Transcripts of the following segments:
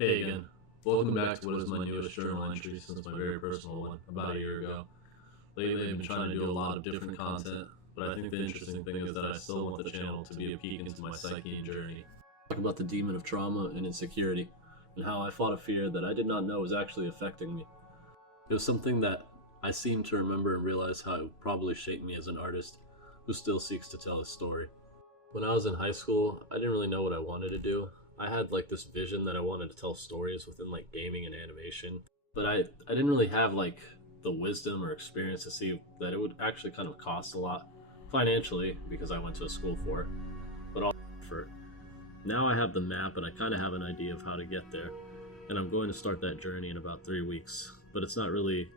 Hey again. Welcome back to what is my newest journal entry since my very personal one, about a year ago. Lately I've been trying to do a lot of different content, but I think the interesting thing is that I still want the channel to be a peek into my psyche and journey. Talk about the demon of trauma and insecurity, and how I fought a fear that I did not know was actually affecting me. It was something that I seem to remember and realize how it probably shaped me as an artist who still seeks to tell his story. When I was in high school, I didn't really know what I wanted to do. I had like this vision that I wanted to tell stories within like gaming and animation, but I didn't really have like the wisdom or experience to see that it would actually kind of cost a lot financially because I went to a school for it, but also for now I have the map and I kind of have an idea of how to get there, and I'm going to start that journey in about 3 weeks, but it's not really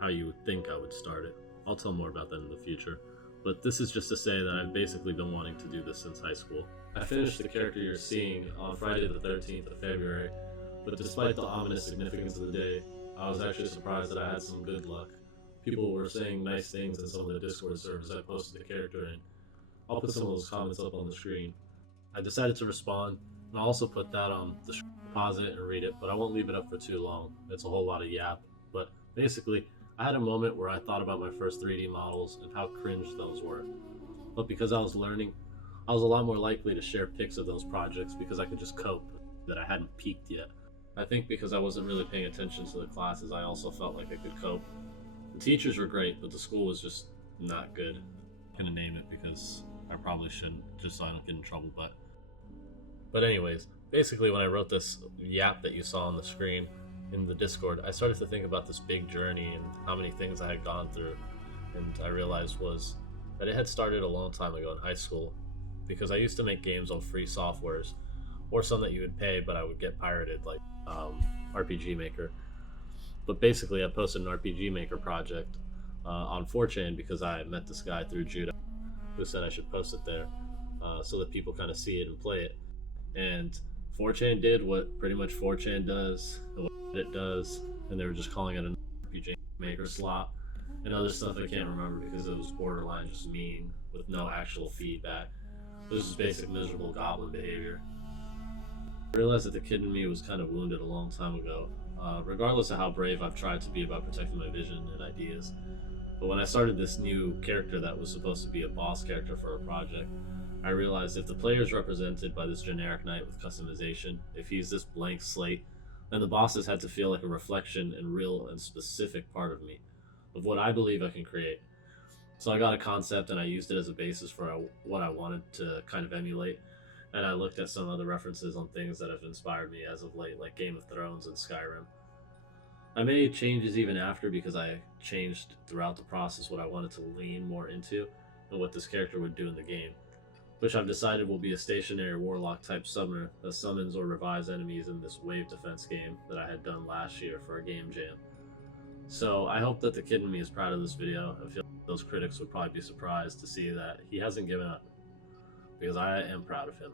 how you would think I would start it. I'll tell more about that in the future. But this is just to say that I've basically been wanting to do this since high school. I finished the character you're seeing on Friday the 13th of February, but despite the ominous significance of the day, I was actually surprised that I had some good luck. People were saying nice things in some of the Discord servers I posted the character in. I'll put some of those comments up on the screen. I decided to respond, and I'll also put that on the screen, pause it and read it, but I won't leave it up for too long. It's a whole lot of yap. But basically, I had a moment where I thought about my first 3D models and how cringe those were. But because I was learning, I was a lot more likely to share pics of those projects because I could just cope, that I hadn't peaked yet. I think because I wasn't really paying attention to the classes, I also felt like I could cope. The teachers were great, but the school was just not good. I'm gonna name it because I probably shouldn't, just so I don't get in trouble, But anyways, basically when I wrote this yap that you saw on the screen, in the Discord, I started to think about this big journey and how many things I had gone through, and I realized was that it had started a long time ago in high school, because I used to make games on free softwares, or some that you would pay but I would get pirated, like RPG Maker. But basically I posted an RPG Maker project on 4chan because I met this guy through Judah who said I should post it there so that people kind of see it and play it. And 4chan did what pretty much 4chan does, and what it does, and they were just calling it an RPG Maker slot and other stuff I can't remember because it was borderline just mean with no actual feedback. It was just basic miserable goblin behavior. I realized that the kid in me was kind of wounded a long time ago, regardless of how brave I've tried to be about protecting my vision and ideas. But when I started this new character that was supposed to be a boss character for a project, I realized if the player is represented by this generic knight with customization, if he's this blank slate, then the bosses had to feel like a reflection and real and specific part of me, of what I believe I can create. So I got a concept and I used it as a basis for what I wanted to kind of emulate, and I looked at some other references on things that have inspired me as of late, like Game of Thrones and Skyrim. I made changes even after because I changed throughout the process what I wanted to lean more into and what this character would do in the game, which I've decided will be a stationary warlock type summoner that summons or revives enemies in this wave defense game that I had done last year for a game jam. So I hope that the kid in me is proud of this video. I feel like those critics would probably be surprised to see that he hasn't given up, because I am proud of him.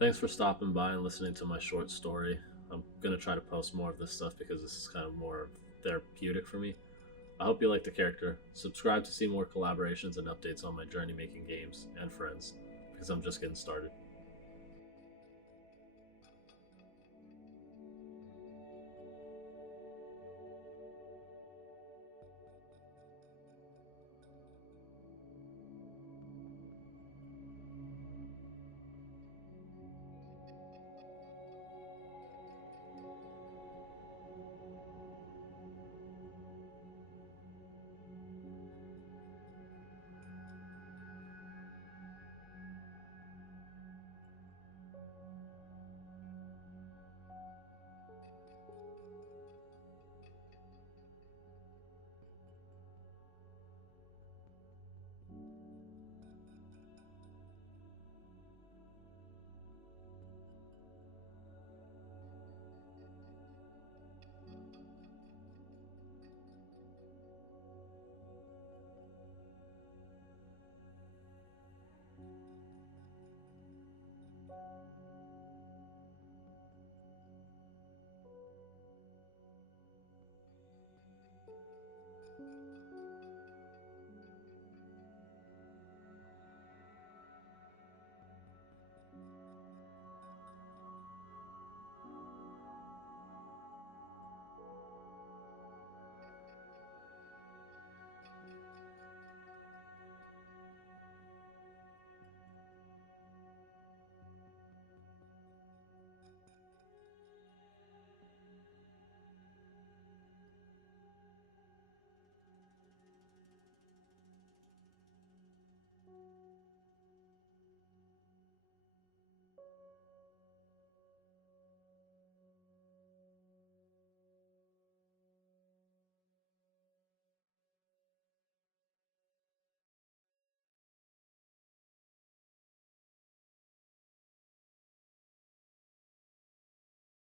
Thanks for stopping by and listening to my short story. I'm going to try to post more of this stuff because this is kind of more therapeutic for me. I hope you like the character. Subscribe to see more collaborations and updates on my journey making games and friends, because I'm just getting started.